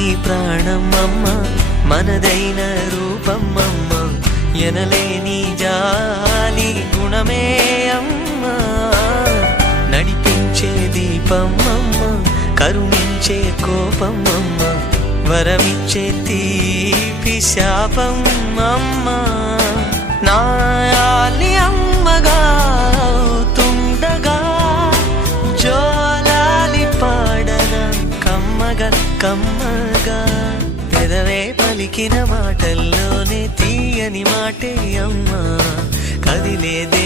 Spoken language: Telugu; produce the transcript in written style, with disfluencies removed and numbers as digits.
నీ ప్రాణం అమ్మ, మనదైన రూపం అమ్మ, ఎనలేని జాలి గుణమే అమ్మ. నడిపించే దీపం అమ్మ, కరుణించే కోపం అమ్మ, వరమిచ్చే తీపి శాపం అమ్మ. నాయాలి అమ్మగా అవుతుండగా జోలాలి పాడన కమ్మగా కమ్మగా. పెదవే పలికిన మాటల్లోనే తీయని మాటే అమ్మ, కదిలేదే